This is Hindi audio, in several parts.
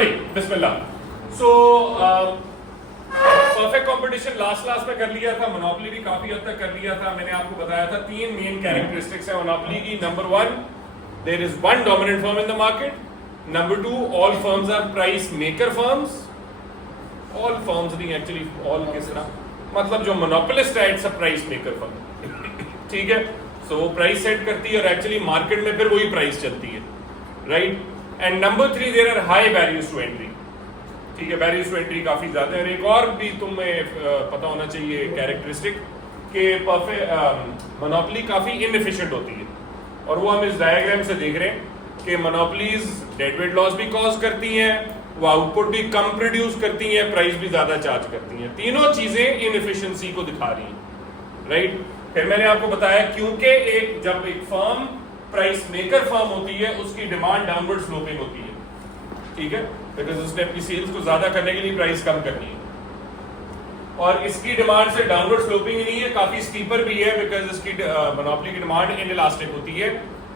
भाई बिस्मिल्लाह। So perfect competition last class में कर लिया था, मोनोपोली भी काफी हद तक कर लिया था। मैंने आपको बताया था तीन मेन कैरेक्टरिस्टिक्स है मोनोपोली की। Number one, there is one dominant firm in the market. Number two, all firms are price maker firms. All firms नहीं, एक्चुअली ऑल किस तरह, मतलब जो मोनोपोलिस्ट है it's a price maker firm. ठीक है, सो वो प्राइस सेट करती है और एक्चुअली मार्केट में फिर वही प्राइस चलती है, right. And number three, there are high barriers to entry. ठीक है, बैरियर्स टू एंट्री काफी ज्यादा है। और एक और भी तुम्हें पता होना चाहिए कैरेक्टरिस्टिक कि मोनोपोली काफी इनएफिशिएंट होती है, और वो हम इस डायग्राम से देख रहे हैं कि मोनोपोलीज डेड वेट लॉस भी कॉज करती हैं, वो आउटपुट भी कम प्रोड्यूस करती हैं, प्राइस भी ज्यादा चार्ज करती हैं। तीनों चीजें इनएफिशिएंसी को दिखा रही हैं, राइट। फिर मैंने आपको बताया क्योंकि जब एक फर्म प्राइस मेकर फर्म होती है उसकी डिमांड डाउनवर्ड स्लोपिंग होती है, ठीक है, बिकॉज उसने अपनी सेल्स को ज्यादा करने के लिए प्राइस कम करनी है। और इसकी डिमांड से डाउनवर्ड स्लोपिंग ही नहीं है, काफी स्टीपर भी है, बिकॉज इसकी मोनोपोली की डिमांड इनइलास्टिक होती है,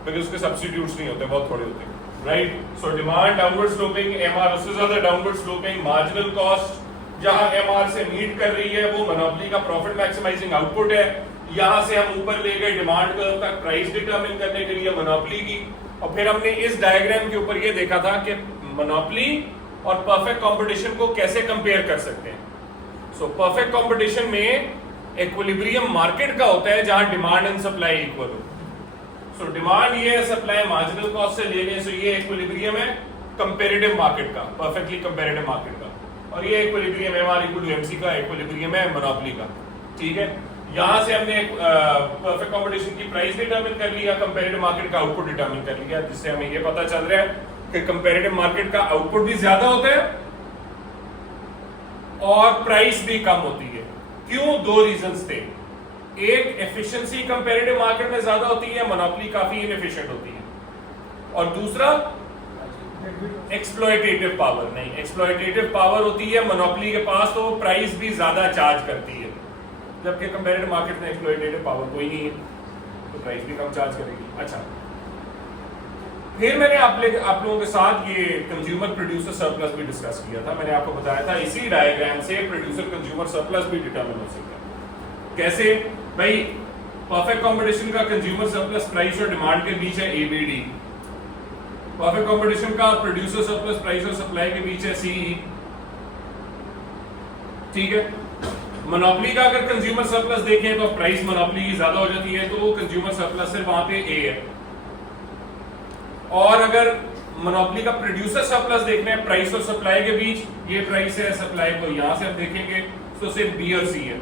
बिकॉज उसके सब्स्टिट्यूट्स नहीं होते, बहुत थोड़े होते हैं, right. So demand downward sloping, MR उससे ज्यादा डाउनवर्ड स्लोपिंग, मार्जिनल कॉस्ट जहां एमआर से मीट कर रही है वो मोनोपोली का प्रॉफिट मैक्सिमाइजिंग आउटपुट है। यहां से हम ऊपर ले गए डिमांड कर्व तक प्राइस डिटरमिन करने के लिए मोनोपोली की। और फिर हमने इस डायग्राम के ऊपर ये देखा था कि मोनोपोली और परफेक्ट कंपटीशन को कैसे कंपेयर कर सकते हैं। सो परफेक्ट कंपटीशन में इक्विलिब्रियम मार्केट का होता है जहां डिमांड एंड सप्लाई इक्वल हो। सो डिमांड ये है, सप्लाई मार्जिनल कॉस्ट से ले लें, सो ये इक्विलिब्रियम है कंपैरेटिव मार्केट का, परफेक्टली कंपैरेटिव मार्केट का। और ये equilibrium MR equal to MC का इक्विलिब्रियम है मोनोपोली का, ठीक है। यहां से हमने परफेक्ट कंपटीशन की प्राइस डिटरमिन कर लिया, कंपैरेटिव मार्केट का आउटपुट डिटरमिन कर लिया, जिससे हमें ये पता चल रहा है कि कंपैरेटिव मार्केट का आउटपुट भी ज्यादा होता है और प्राइस भी कम होती है। क्यों? दो रीजंस थे। एक, एफिशिएंसी कंपैरेटिव मार्केट में ज्यादा होती है, मोनोपोली काफी इनएफिशिएंट होती है। और दूसरा, एक्सप्लॉयटेटिव पावर। नहीं, एक्सप्लॉयटेटिव पावर होती है मोनोपोली के पास, तो प्राइस भी ज्यादा चार्ज करती है, जबकि कंपैरेटिव मार्केट में एक्सप्लॉयटेटिव पावर कोई नहीं है, तो प्राइस भी कम चार्ज करेगी। अच्छा, फिर मैंने आप लोगों के साथ ये कंज्यूमर प्रोड्यूसर सरप्लस भी डिस्कस किया था। मैंने आपको बताया था इसी डायग्राम से प्रोड्यूसर कंज्यूमर सरप्लस भी डिटरमिन हो सकता है। कैसे भाई? परफेक्ट कंपटीशन का कंज्यूमर सरप्लस प्राइस और डिमांड के बीच है एबीडी। परफेक्ट कंपटीशन का प्रोड्यूसर सरप्लस प्राइस और सप्लाई के बीच है सीई, ठीक है। मोनोपोली का अगर कंज्यूमर सरप्लस देखें तो प्राइस मोनोपोली की ज्यादा हो जाती है, तो कंज्यूमर सरप्लस सिर्फ वहां पे ए है। और अगर मोनोपोली का प्रोड्यूसर सरप्लस देखना है प्राइस और सप्लाई के बीच, ये प्राइस है, सप्लाई को यहां से हम देखेंगे तो सिर्फ बी और सी है,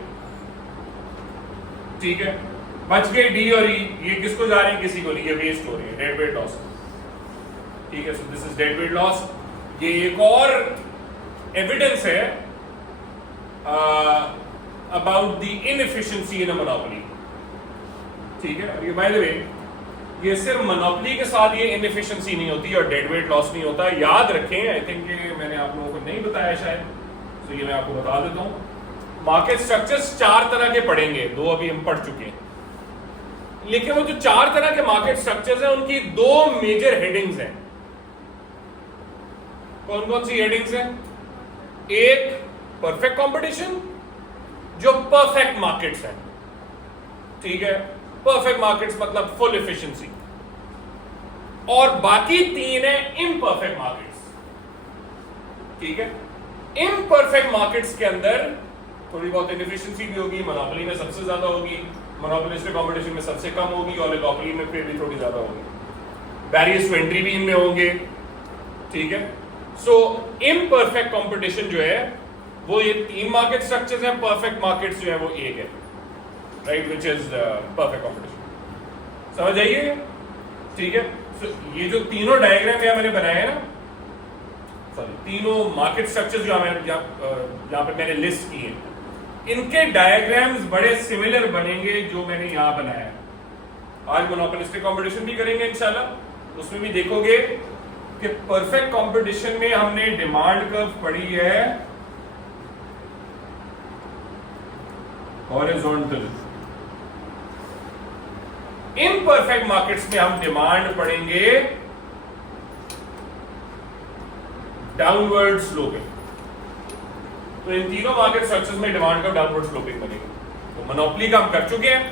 ठीक है। बच गए डी और ई, ये किसको जा रही है? किसी को नहीं, ये वेस्ट हो रही है, डेड वेट लॉस, ठीक है। So this is dead weight loss. ये एक और एविडेंस है about the inefficiency in a monopoly, ठीक है। और ये बाय द वे, ये सिर्फ मोनोपोली के साथ ये इनएफिशिएंसी नहीं होती और डेड वेट लॉस नहीं होता, याद रखें। आई थिंक ये मैंने आप लोगों को नहीं बताया शायद, तो ये मैं आपको बता देता हूं। मार्केट स्ट्रक्चर्स चार तरह के पढ़ेंगे, दो अभी हम पढ़ चुके हैं, लेकिन वो जो चार तरह के मार्केट स्ट्रक्चर्स हैं उनकी दो मेजर हेडिंग्स हैं। कौन कौन सी हेडिंग्स हैं? एक, परफेक्ट कंपटीशन, जो परफेक्ट मार्केट्स हैं, ठीक है। परफेक्ट मार्केट्स मतलब फुल एफिशिएंसी। और बाकी तीन है इम्परफेक्ट मार्केट्स, ठीक है। इम्परफेक्ट मार्केट्स के अंदर थोड़ी बहुत इनएफिशिएंसी भी होगी, मोनोपोली में सबसे ज्यादा होगी, मोनोपोलिस्टिक कंपटीशन में सबसे कम होगी, ओलिगोपोली में फिर भी थोड़ी ज्यादा होगी, बैरियर्स टू एंट्री भी इनमें होंगे, ठीक है। सो इम्परफेक्ट कंपटीशन जो है वो ये तीन मार्केट स्ट्रक्चर्स हैं, परफेक्ट मार्केट्स जो है वो एक है, right, which is perfect competition. समझ आइए, ठीक है। so, ये जो तीनों डायग्राम यहाँ मैंने बनाए हैं ना, सॉरी, तीनों मार्केट स्ट्रक्चर्स जो यहाँ पे मैंने लिस्ट किए हैं, इनके डायग्राम्स बड़े सिमिलर बनेंगे जो मैंने यहाँ बनाया है। आज मोनोपोलिस्टिक कंपटीशन भी करेंगे इंशाल्लाह, उसमें भी देखोगे कि परफेक्ट कंपटीशन में हमने डिमांड कर्व पढ़ी है हॉरिजॉन्टल, इम्परफेक्ट मार्केट्स में हम डिमांड पढ़ेंगे डाउनवर्ड स्लोपिंग। तो इन तीनों मार्केट स्ट्रक्चर्स में डिमांड का डाउनवर्ड स्लोपिंग बनेगा। तो मोनोपोली का हम कर चुके हैं,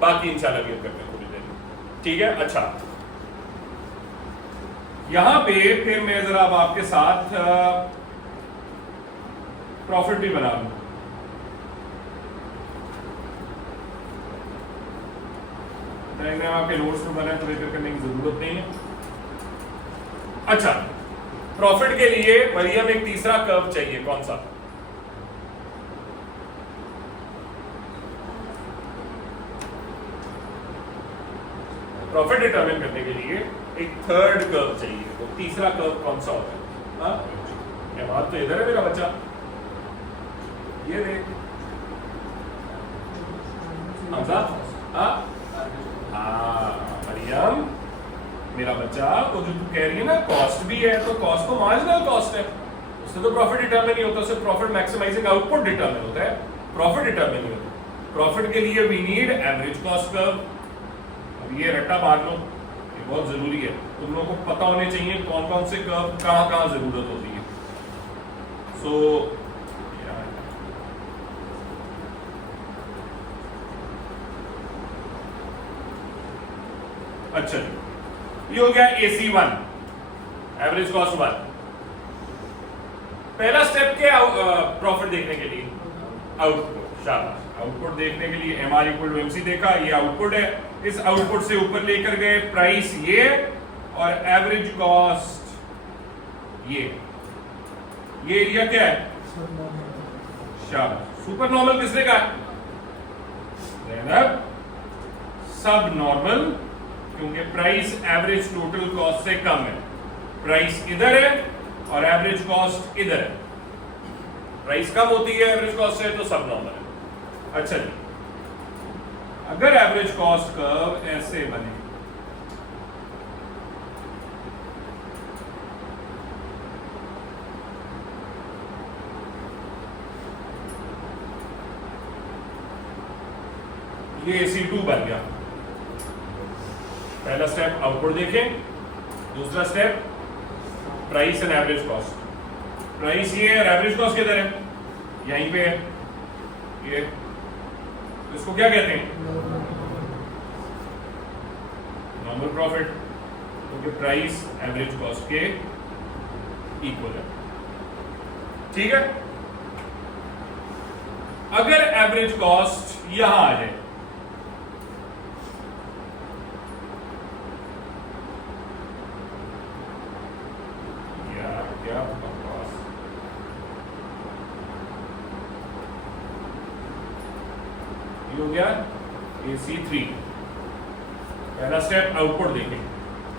बाकी इंशाल्लाह भी हम करते हैं थोड़ी देर में, ठीक है। अच्छा, यहां पे फिर मैं जरा अब आपके साथ प्रॉफिट भी बना लूं। डायग्राम आपके नोट्स में बना है तो फिक्र करने की जरूरत नहीं है। अच्छा, प्रॉफिट के लिए मरियम एक तीसरा कर्व चाहिए, कौन सा? प्रॉफिट डिटरमिन करने के लिए एक थर्ड कर्व चाहिए। तो तीसरा कर्व कौन सा होता है? बात तो इधर है मेरा बच्चा, ये देख हमजा। मरियम मेरा बच्चा, वो जो तू कह रही है ना कॉस्ट भी है, तो कॉस्ट तो मार्जिनल कॉस्ट है, उससे तो प्रॉफिट डिटरमिन नहीं होता, उससे प्रॉफिट मैक्सिमाइजिंग आउटपुट डिटरमिन होता है, प्रॉफिट डिटरमिन नहीं होता। प्रॉफिट के लिए we need average cost curve. अब ये रट्टा मार लो, ये बहुत जरूरी है, तुम लोगों को पता होने चाहिए कौन कौन से कर्व कहां कहां जरूरत होती है। सो अच्छा, ये हो गया AC1, एवरेज कॉस्ट 1। पहला स्टेप क्या प्रॉफिट देखने के लिए? आउटपुट। शाबाश, आउटपुट देखने के लिए MR इक्वल टू MC देखा, ये आउटपुट है। इस आउटपुट से ऊपर लेकर गए प्राइस ये और एवरेज कॉस्ट ये एरिया क्या है? शाबाश, सुपर नॉर्मल किसने कहा? सब नॉर्मल, क्योंकि प्राइस एवरेज टोटल कॉस्ट से कम है। प्राइस इधर है और एवरेज कॉस्ट इधर है, प्राइस कम होती है एवरेज कॉस्ट से, तो सब नॉर्मल है। अच्छा जी, अगर एवरेज कॉस्ट कर्व ऐसे बने, ये AC2 बन गया। पहला स्टेप आउटपुट देखें, दूसरा step price and average cost. Price ये है और एवरेज कॉस्ट किधर है? यहीं पे है ये। तो इसको क्या कहते हैं? नॉर्मल प्रॉफिट, क्योंकि प्राइस एवरेज कॉस्ट के इक्वल है, ठीक है। अगर एवरेज कॉस्ट यहां आ जाए, हो गया AC3। पहला स्टेप आउटपुट देखें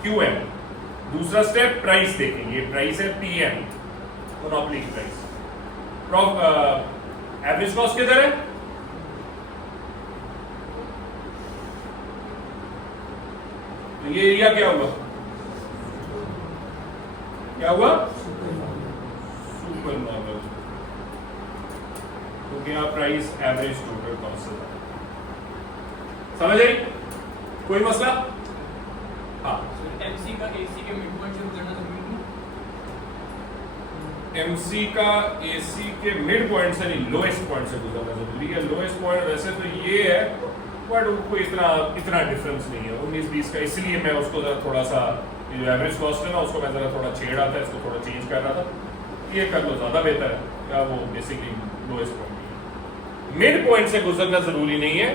QM, दूसरा स्टेप प्राइस देखें, ये प्राइस है PM, मोनोपोली की प्राइस। एवरेज कॉस्ट किधर है? तो ये एरिया क्या हुआ? क्या हुआ? सुपर नॉर्मल, क्योंकि यहाँ प्राइस एवरेज टोटल कॉस्ट से समझ आई? कोई मसला? हाँ, MC का AC के मिड पॉइंट से गुजरना जरूरी नहीं? MC का AC के मिड पॉइंट से नहीं, लोएस्ट पॉइंट से गुजरना जरूरी है। लोएस्ट पॉइंट वैसे तो ये है, बट कोई इतना डिफरेंस नहीं है 19-20 का, इसलिए मैं उसको जरा थोड़ा सा, ये जो एवरेज कॉस्ट है ना, उसको मैं जरा थोड़ा छेड़ रहा था, इसको थोड़ा चेंज कर रहा था। ये कर लो, ज्यादा बेहतर है, या वो basically lowest point. Mid point से गुजरना जरूरी नहीं है,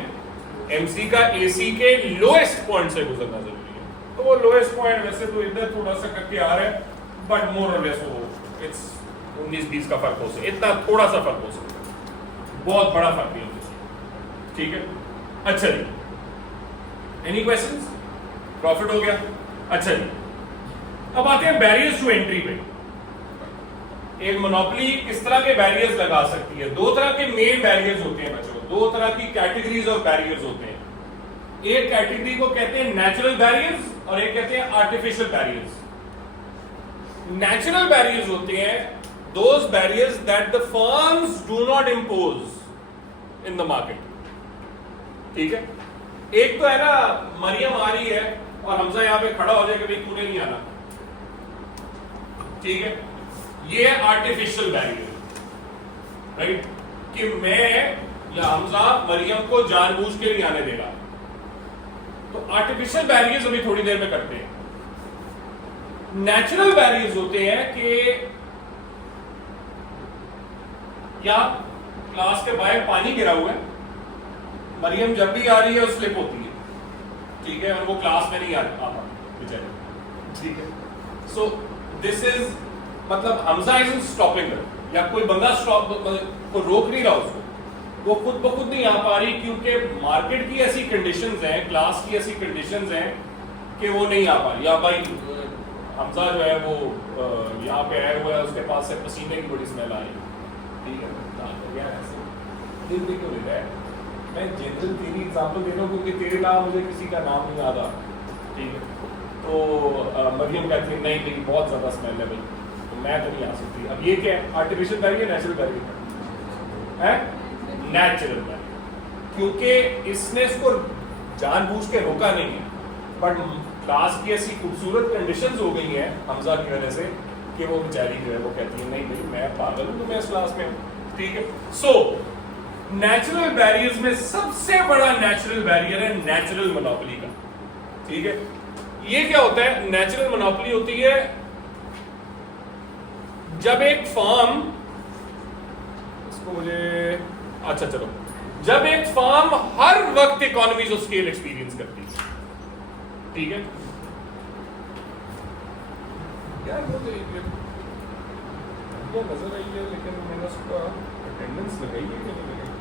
MC का AC के लोएस्ट पॉइंट से गुजरना जरूरी है। तो वो लोएस्ट पॉइंट वैसे तो इधर थोड़ा सा करके आ रहा है, बट मोर और लेस वो इट्स 19-20 का फर्क हो सकता है, इतना थोड़ा सा फर्क हो सकता है, बहुत बड़ा फर्क नहीं हो सकता, ठीक है। अच्छा जी, एनी क्वेश्चंस? प्रॉफिट हो गया। अच्छा जी, अब आते हैं बैरियर्स टू एंट्री पे। एक मोनोपोली किस तरह के बैरियर्स लगा सकती है? दो तरह के मेन बैरियर्स होते हैं बच्चों, दो तरह की कैटेगरीज ऑफ बैरियर्स होते हैं। एक कैटेगरी को कहते हैं नेचुरल बैरियर्स और एक कहते हैं आर्टिफिशियल बैरियर्स। नेचुरल बैरियर्स होते हैं those barriers that the firms do not impose in the market, ठीक है। एक तो है ना, मरियम आ रही है और हमजा यहां पे खड़ा हो जाए कि भाई तूने नहीं आना, ठीक है। ये है आर्टिफिशियल बैरियर, राइट, कि मैं या हमजा मरियम को जानबूझ के नहीं आने देगा। तो आर्टिफिशियल बैरियर्स अभी थोड़ी देर में करते हैं। नेचुरल बैरियर्स होते हैं कि क्या क्लास के बाहर पानी गिरा हुआ है, मरियम जब भी आ रही है वो स्लिप होती है, ठीक है, और वो क्लास में नहीं आता बेचारे, ठीक है। सो दिस इज मतलब हमजा इज स्टॉपिंग या कोई बंदा स्टॉप को रोक नहीं रहा उसको, वो खुद ब खुद नहीं आ पा रही क्योंकि मार्केट की ऐसी कंडीशंस हैं, क्लास की ऐसी कंडीशंस हैं कि वो नहीं आ पा रही। या भाई हमजा जो है वो यहाँ पे आया हुआ है, उसके पास से पसीने की बड़ी स्मेल आ रही है, ठीक है, यार ऐसे दिल भी क्यों ले रहा है। मैं जनरल तेरी एग्जाम्पल दे रहा हूँ क्योंकि तेरे नाम मुझे किसी का नाम नहीं याद आ, ठीक है। तो मरियम कहती है नहीं नहीं बहुत ज्यादा स्मेल है भाई, तो मैं तो नहीं आ सकती। अब ये क्या है, आर्टिफिशियल बैरियर नेचुरल बैरियर है, नेचुरल बैरियर, क्योंकि इसने इसको जानबूझ के रोका नहीं है, बट क्लास की ऐसी खूबसूरत कंडीशंस हो गई हैं हमजा की वजह से कि वो बेचारी जो है वो कहती है नहीं भाई मैं पागल हूं तो मैं इस क्लास में हूं, ठीक है। सो नेचुरल बैरियर्स में सबसे बड़ा नेचुरल बैरियर है नेचुरल मोनोपोली का, ठीक है। ये क्या होता है, नेचुरल मोनोपोली होती है जब एक फर्म, इसको मुझे अच्छा चलो, जब एक फर्म हर वक्त इकोनॉमीज ऑफ स्केल एक्सपीरियंस करती है, ठीक है। यार वो तो नजर आई है लेकिन मैंने उसका अटेंडेंस लगाई है कि नहीं लगाई।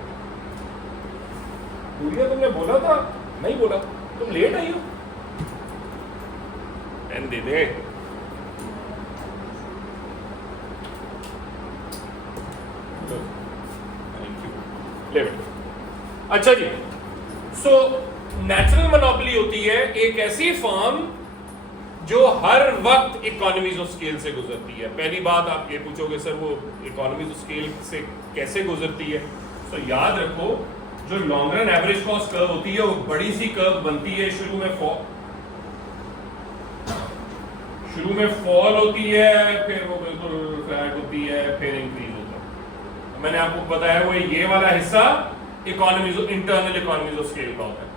पूरिया तुमने बोला था, नहीं बोला, तुम लेट आई हो, पेन दे दे। अच्छा जी, सो नेचुरल मोनोपोली होती है एक ऐसी फर्म जो हर वक्त इकोनॉमीज ऑफ स्केल से गुजरती है। पहली बात आप ये पूछोगे सर वो इकोनॉमीज ऑफ स्केल से कैसे गुजरती है, तो याद रखो जो long run average cost curve होती है वो बड़ी सी कर्व बनती है, शुरू में फॉल होती है, फिर वो बिल्कुल फ्लैट होती है, फिर इंक्रीज होता है। मैंने आपको बताया वो ये वाला हिस्सा economies internal economies of scale का होता है,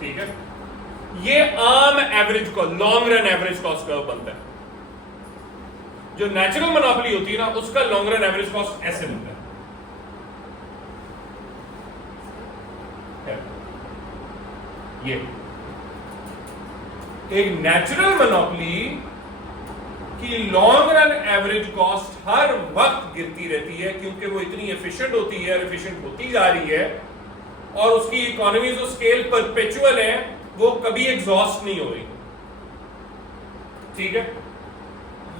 ठीक है। ये आम एवरेज को long run average cost curve बनता है। जो नेचुरल मोनोपोली होती है ना उसका लॉन्ग रन एवरेज कॉस्ट ऐसे बनता है, ये एक नेचुरल मोनोपोली की लॉन्ग रन एवरेज कॉस्ट हर वक्त गिरती रहती है क्योंकि वो इतनी एफिशिएंट होती है, एफिशिएंट होती जा रही है, और उसकी इकोनॉमीज ऑफ स्केल परपेचुअल है, वो कभी एग्जॉस्ट नहीं हो रही, ठीक है।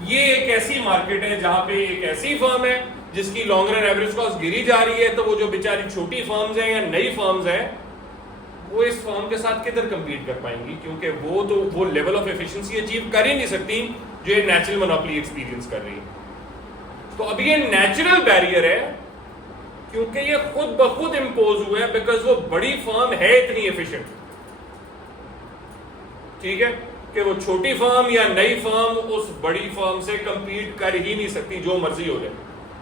ये एक ऐसी मार्केट है जहां पे एक ऐसी फर्म है जिसकी लॉन्ग रन एवरेज कॉस्ट गिरी जा रही है, तो वो जो बेचारी छोटी फर्म्स हैं या नई फर्म्स हैं वो इस फर्म के साथ किधर कंपीट कर पाएंगी, क्योंकि वो लेवल ऑफ एफिशिएंसी अचीव कर ही नहीं सकती जो ये नेचुरल मोनोपोली एक्सपीरियंस कर रही है। तो अब ये नेचुरल बैरियर है क्योंकि ये खुद ब खुद इंपोज हुआ है, बिकॉज वो बड़ी फर्म है इतनी एफिशिएंट, ठीक है, कि वो छोटी फर्म या नई फर्म उस बड़ी फर्म से कंपीट कर ही नहीं सकती जो मर्जी हो जाए।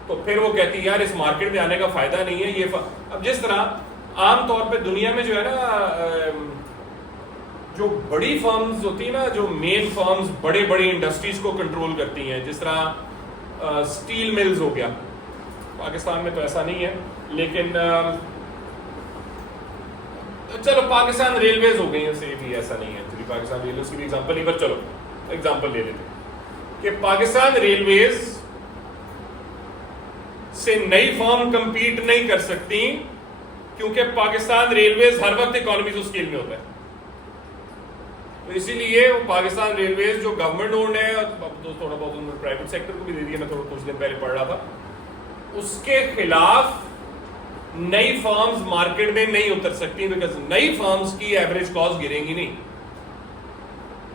तो फिर वो कहती है यार इस मार्केट में आने का फायदा नहीं है ये अब जिस तरह आमतौर पे दुनिया में जो है ना जो बड़ी फर्म्स होती है ना, जो मेन फर्म्स बड़े बड़े इंडस्ट्रीज को कंट्रोल करती हैं, जिस तरह स्टील मिल्स हो गया, पाकिस्तान में तो ऐसा नहीं है लेकिन चलो पाकिस्तान रेलवेज हो गई है, से भी ऐसा नहीं है, पाकिस्तान रेलवेज की भी एग्जांपल नहीं, पर चलो एग्जांपल ले लेते हैं कि पाकिस्तान रेलवेज से नई फर्म कंपीट नहीं कर सकती क्योंकि पाकिस्तान रेलवेज हर वक्त इकोनॉमीज ऑफ स्केल में होता है। तो इसीलिए पाकिस्तान रेलवेज जो गवर्नमेंट ओन्ड है, अब तो थोड़ा बहुत उन्होंने प्राइवेट सेक्टर को भी दे दिया, मैं थोड़ा कुछ दिन पहले पढ़ रहा था, उसके खिलाफ नई फर्म्स मार्केट में नहीं उतर सकती बिकॉज नई फर्म्स की एवरेज कॉस्ट गिरेंगी नहीं,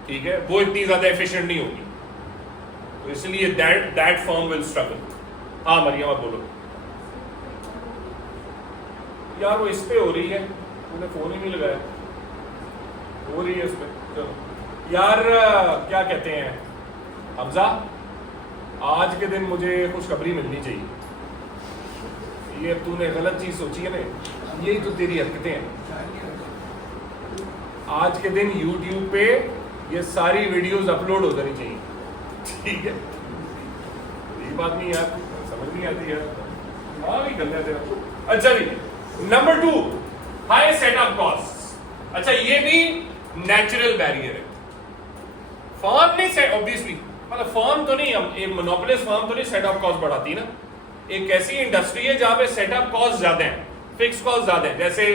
ठीक है, वो इतनी ज्यादा एफिशिएंट नहीं होगी, तो इसलिए दैट फर्म विल स्ट्रगल। हाँ मरियम आप बोलो। यार वो इस पे हो रही है, तूने फोन ही नहीं लगाया, हो रही है इस पे। चलो यार क्या कहते हैं हमजा, आज के दिन मुझे खुशखबरी मिलनी चाहिए। ये तूने गलत चीज सोची है ना, यही तो तेरी हरकतें हैं। आज के दिन YouTube पे ये सारी वीडियोस अपलोड हो जानी चाहिए, ठीक है? ये बात नहीं यार, समझ नहीं आती यार। हाँ भी गलत है तेरा। अच्छा जी, नंबर 2, हाई सेटअप कॉस्ट। अच्छा, ये भी नेचुरल बैरियर है। फर्म नहीं सेट, ऑब्वियसली मतलब फर्म तो नहीं, हम एक मोनोपोलिस्ट फर्म तो नहीं सेटअप कॉस्ट बढ़ाती ना। एक ऐसी इंडस्ट्री है जहां पे सेटअप कॉस्ट ज्यादा है, फिक्स कॉस्ट ज्यादा है। जैसे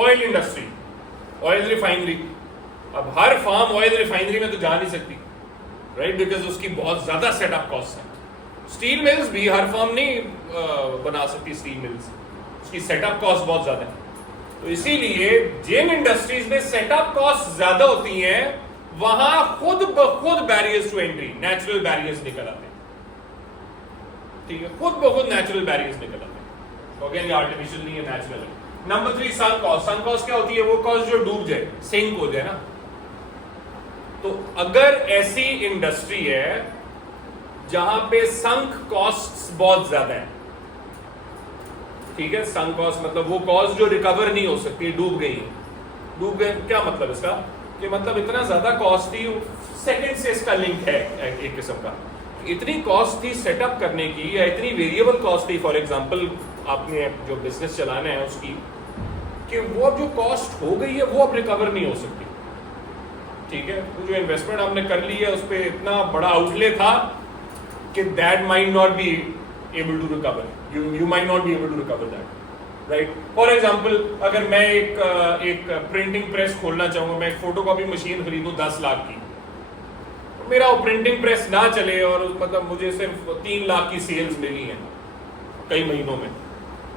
ऑयल इंडस्ट्री, ऑयल रिफाइनरी। अब हर फर्म ऑयल रिफाइनरी में तो जा नहीं सकती, राइट? बिकॉज उसकी बहुत ज्यादा सेटअप कॉस्ट है। स्टील मिल्स भी हर फर्म नहीं बना सकती स्टील मिल्स, उसकी सेटअप कॉस्ट बहुत ज्यादा है। तो इसीलिए जिन इंडस्ट्रीज में सेटअप कॉस्ट ज्यादा होती हैं वहां खुद ब खुद barriers to entry, natural barriers निकल आते हैं, ठीक है? खुद ब खुद नेचुरल बैरियर्स निकल आते हैं। तो अगेन ये आर्टिफिशियल नहीं है, नेचुरल है। नंबर 3, सunk कॉस्ट। सunk कॉस्ट क्या होती है? वो कॉस्ट जो डूब जाए, सिंक हो जाए ना। तो अगर ऐसी इंडस्ट्री है जहां पे संक कॉस्ट्स बहुत ज्यादा है, ठीक है? संक कॉस्ट मतलब वो कॉस्ट जो रिकवर नहीं हो सकती, डूब गई है। डूब गए क्या मतलब इसका? कि मतलब इतना ज्यादा कॉस्ट थी, सेकंड से इसका लिंक है एक किस्म का। इतनी कॉस्ट थी सेटअप करने की, या इतनी वेरिएबल कॉस्ट थी, फॉर एग्जांपल आपने जो बिजनेस चलाना है उसकी, कि वो अब जो कॉस्ट हो गई है वो अब रिकवर नहीं हो सकती, ठीक है? तो जो इन्वेस्टमेंट आपने कर ली है उस पर इतना बड़ा आउटले था कि that might not be able to recover, you might not be able to recover that, right? For example अगर मैं एक प्रिंटिंग प्रेस खोलना चाहूंगा, मैं एक फोटोकॉपी मशीन खरीदूं 10 लाख की, मेरा वो प्रिंटिंग प्रेस ना चले और मतलब मुझे सिर्फ 3 लाख की सेल्स मिली है कई महीनों में,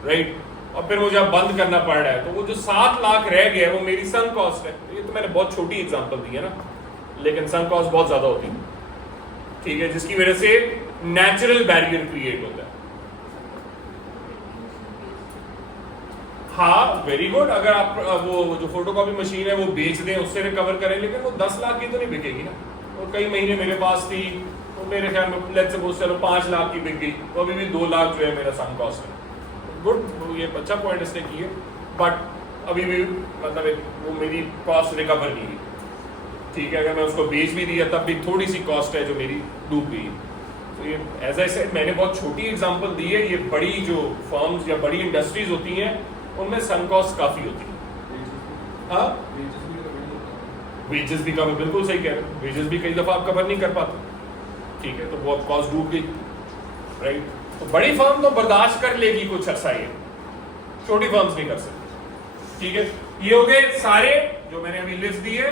राइट? और फिर मुझे अब बंद करना पड़ रहा है, तो वो जो 7 लाख रह गया वो मेरी संक कॉस्ट है। ये तो मैंने बहुत छोटी एग्जांपल दी है ना, लेकिन संक कॉस्ट बहुत ज्यादा होती है, ठीक है? जिसकी वजह से नेचुरल बैरियर क्रिएट होता है। हाँ, वेरी गुड। अगर आप वो जो फोटोकॉपी मशीन है वो बेच दें, उससे रिकवर करें, लेकिन वो 10 लाख की तो नहीं बिकेगी ना। और कई महीने मेरे पास थी, तो मेरे ख्याल में लेट्स सपोज चलो 5 लाख की बिक गई, तो अभी भी 2 लाख जो है मेरा संक कॉस्ट है। गुड, ये अच्छा पॉइंट इसने की है, बट अभी भी मतलब वो मेरी कॉस्ट रिकवर नहीं हुई, ठीक है? अगर मैं उसको बेच भी दिया तब भी थोड़ी सी कॉस्ट है जो मेरी डूब गई। तो ये एज आई सेड मैंने बहुत छोटी एग्जांपल दी है। ये बड़ी जो फर्म्स या बड़ी इंडस्ट्रीज होती हैं उनमें संक कॉस्ट काफी होती है। हाँ, वेजेस भी कम, बिल्कुल सही कह रहे हैं, वेजेस भी कई दफा आप कवर नहीं कर पाते, ठीक है? तो वो कॉस्ट डूब गई, राइट? तो बड़ी फर्म तो बर्दाश्त कर लेगी कुछ अर्सा, ये छोटी फर्म्स नहीं कर सकती, ठीक है? ये हो गए सारे जो मैंने अभी लिस्ट दी है,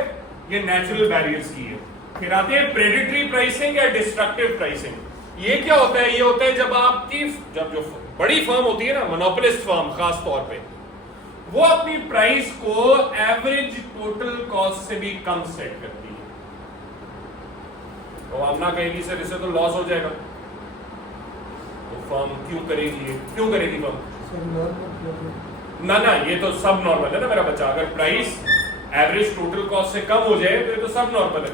ये नेचुरल बैरियर्स की है। फिर आते हैं प्रेडिटरी प्राइसिंग या डिस्ट्रक्टिव प्राइसिंग। ये क्या होता है? ये होता है जब जो बड़ी फर्म होती है ना, मोनोपोलिस्ट फर्म खास तौर पे, वो अपनी प्राइस को एवरेज टोटल कॉस्ट से भी कम सेट करती है। तो हम ना कहेगी सर इससे तो लॉस हो जाएगा, तो फर्म क्यों करेगी फर्म? ना ये तो सब नॉर्मल है ना मेरा बच्चा। अगर प्राइस एवरेज टोटल कॉस्ट से कम हो जाए तो ये तो सब नॉर्मल है।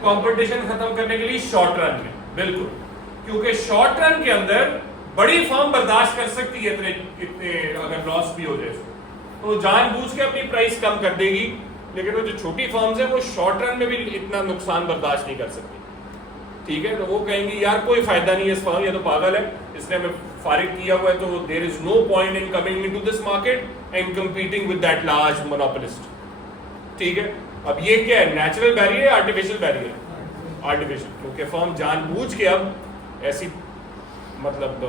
कंपटीशन खत्म करने के लिए शॉर्ट रन में, बिल्कुल, क्योंकि शॉर्ट रन के अंदर बड़ी फर्म बर्दाश्त कर सकती है इतने अगर लॉस भी हो जाए तो जानबूझ के अपनी प्राइस कम कर देगी, लेकिन वो जो छोटी फर्म्स है वो शॉर्ट रन में भी इतना नुकसान बर्दाश्त नहीं कर सकती, ठीक है? तो वो कहेंगी यार कोई फायदा नहीं है इस फर्म, ये तो पागल है, इसने हमें फारिग किया हुआ है, तो there is no point in coming into this market and competing with that large monopolist, ठीक है? अब ये क्या है, नेचुरल बैरियर या आर्टिफिशियल बैरियर? आर्टिफिशियल, क्योंकि फर्म जानबूझ के अब ऐसी मतलब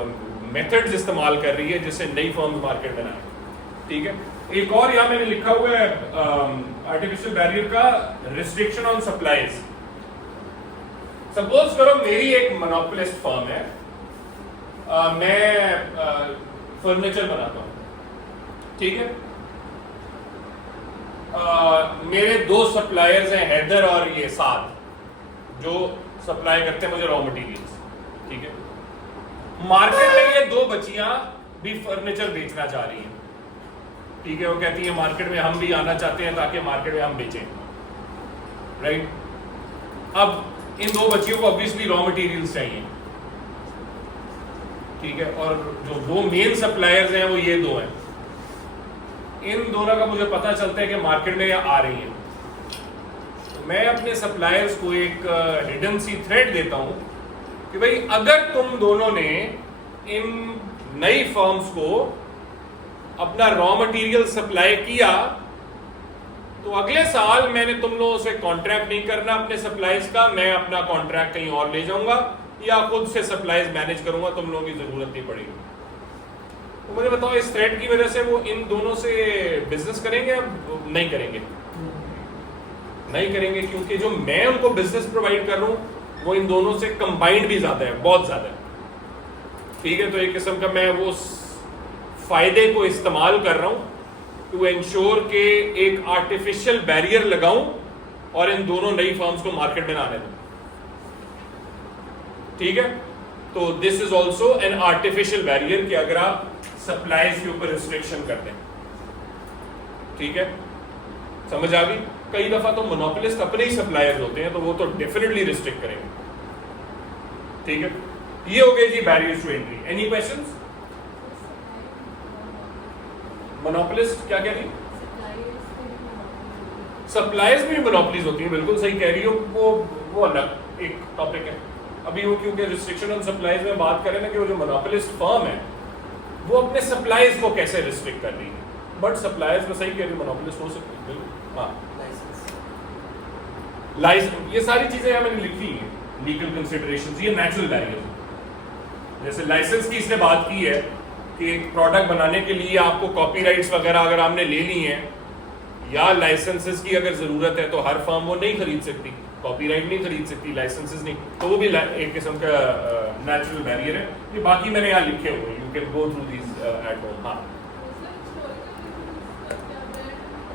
मेथड्स इस्तेमाल कर रही है जिससे नई फर्म्स मार्केट में आए, ठीक है? एक और यहां मैंने लिखा हुआ है आर्टिफिशियल बैरियर का, रिस्ट्रिक्शन ऑन सप्लाईज। सपोज करो मेरी एक मोनोपोलिस्ट फर्म है, मैं फर्नीचर बनाता हूं, ठीक है? मेरे 2 सप्लायर्स हैं, हैदर और ये साद, जो सप्लाई करते हैं मुझे रॉ मटेरियल्स, ठीक है? मार्केट में ये 2 बच्चियां भी फर्नीचर बेचना चाह रही हैं, ठीक है? वो कहती है मार्केट में हम भी आना चाहते हैं ताकि मार्केट में हम बेचें, राइट? अब इन दो बच्चियों को ऑब्वियसली रॉ मटेरियल्स चाहिए, ठीक है, और जो दो मेन सप्लायर्स हैं वो ये दो हैं। इन दोनों का मुझे पता चलता है कि मार्केट में आ रही हैं, तो मैं अपने सप्लायर्स को एक हिडन सी थ्रेड देता हूं कि भाई अगर तुम दोनों ने इन नई फर्म्स को अपना रॉ मटेरियल सप्लाई किया तो अगले साल मैंने तुम लोगों से कॉन्ट्रैक्ट नहीं करना अपने सप्लाईज का, मैं अपना कॉन्ट्रैक्ट कहीं और ले जाऊंगा या खुद से सप्लाईज मैनेज करूंगा, तुम लोगों की जरूरत नहीं पड़ेगी। तो मुझे बताओ इस थ्रेड की वजह से वो इन दोनों से बिजनेस करेंगे या नहीं करेंगे? नहीं करेंगे, क्योंकि जो मैं उनको बिजनेस प्रोवाइड कर रहा हूं वो इन दोनों से कंबाइंड भी ज्यादा है, बहुत ज्यादा है, ठीक है। तो एक किस्म का मैं वो फायदे को इस्तेमाल कर रहा हूं टू एंश्योर के एक आर्टिफिशियल बैरियर लगाऊं और इन दोनों नई फर्म्स को मार्केट में आने दूं, ठीक है। तो this is also an artificial barrier कि अगर आप सप्लाईज के ऊपर रिस्ट्रिक्शन करते हैं, ठीक है, समझ आ गई। कई दफा तो मोनोपोलिस्ट अपने ही सप्लायर्स होते हैं तो वो तो डेफिनेटली रिस्ट्रिक्ट करेंगे, ठीक है। ये हो गए जी barriers to entry. Any questions? Monopolist क्या कह रही? सप्लायर्स में भी मोनोपोलीज होती है, बिल्कुल सही कह रही हो, वो अलग एक टॉपिक है। अभी वो क्योंकि रिस्ट्रिक्शन ऑन सप्लाईज में बात करें ना कि वो जो मोनोपोलिस्ट फर्म है वो अपने सप्लाईज को कैसे रिस्ट्रिक्ट कर रही है, बट सप्लायर्स में सही कह रही है मोनोपोलिस्ट हो सकती है, बिल्कुल। हाँ, लाइसेंस, ये सारी चीजें यहाँ मैंने लिखी हैं, लीगल कंसिडरेशंस, ये नेचुरल बैरियर। जैसे लाइसेंस की इसने बात की है कि एक प्रोडक्ट बनाने के लिए आपको कॉपीराइट्स वगैरह अगर आपने ले ली हैं या लाइसेंसेस की अगर जरूरत है तो हर फर्म वो नहीं खरीद सकती, कॉपीराइट नहीं खरीद सकती, लाइसेंसेस नहीं, तो वो भी एक किस्म का नेचुरल बैरियर है। ये बाकी मैंने यहाँ लिखे हुए, you can go through these at home. हाँ,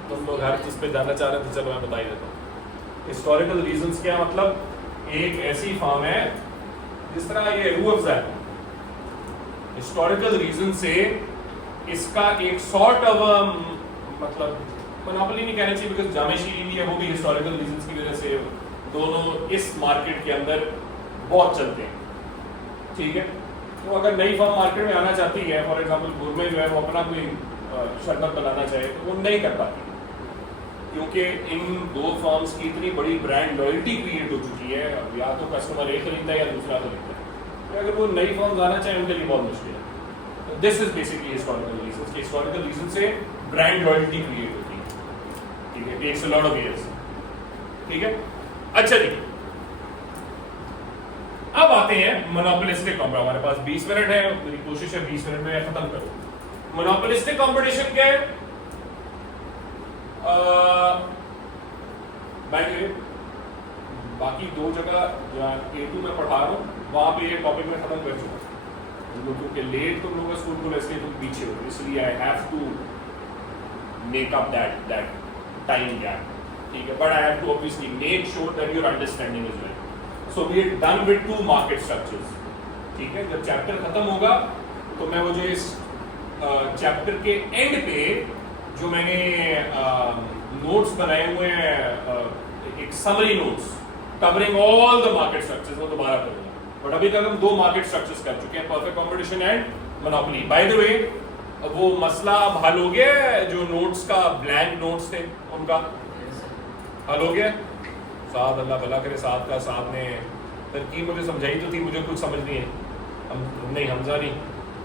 तुम लोग हर चीज पे जानना चाह रहे थे, चलो मैं बता ही देता हूँ। हिस्टोरिकल रीजंस क्या मतलब, एक ऐसी फर्म है जिस तरह ये रूह अफ़ज़ा है, हिस्टोरिकल रीजन से इसका एक सॉर्ट ऑफ मतलब मोनोपोली नहीं कहना चाहिए बिकॉज जामे शीरी है, वो भी हिस्टोरिकल रीजंस की वजह से दोनों इस मार्केट के अंदर बहुत चलते हैं, ठीक है। तो अगर नई फर्म मार्केट में आना चाहती है, फॉर एग्जांपल गुरमे जो है वो अपना कोई शरबत बनाना चाहे तो वो नहीं कर पाती, क्योंकि इन दो फर्म्स की इतनी बड़ी ब्रांड लॉयल्टी क्रिएट हो चुकी है, या तो कस्टमर एक खरीदता है या दूसरा खरीदता है, तो अगर वो नई फर्म्स आना चाहे उनके लिए बहुत मुश्किल है। This is basically historical reasons. Historical reason से ब्रांड लॉयल्टी क्रिएट होती है, ठीक है, takes a lot of years, ठीक है। अच्छा जी, अब आते हैं मोनोपोलिस्टिक कंपटीशन। हमारे पास 20 मिनट है, मेरी कोशिश है 20 मिनट में खत्म करूं। मोनोपोलिस्टिक कंपटीशन क्या है? बाकी दो जगह A2 में पढ़ा रहा हूँ वहां पे ये टॉपिक में खत्म कर चुका हूँ, क्योंकि लेट तुम लोगों का स्कूल खुला इसलिए तुम पीछे हो, इसलिए I have to make up that time gap, ठीक है। But I have to obviously make sure that your understanding is well. So we are done with 2 market structures, ठीक है। जब चैप्टर खत्म होगा तो मैं मुझे इस चैप्टर के एंड पे जो मैंने नोट्स बनाए हुए हैं, एक summary notes covering all the market structures, वो दोबारा करूंगा। बट अभी तक हम 2 मार्केट स्ट्रक्चर्स कर चुके हैं, perfect competition and monopoly. By the वे, वो मसला अब हल हो गया है, जो नोट्स का ब्लैंक नोट्स थे उनका हल हो गया। साथ अल्लाह भला करे, साथ का साथ ने तरकीब मुझे समझाई तो थी, मुझे कुछ समझ नहीं है, नहीं हमजा नहीं,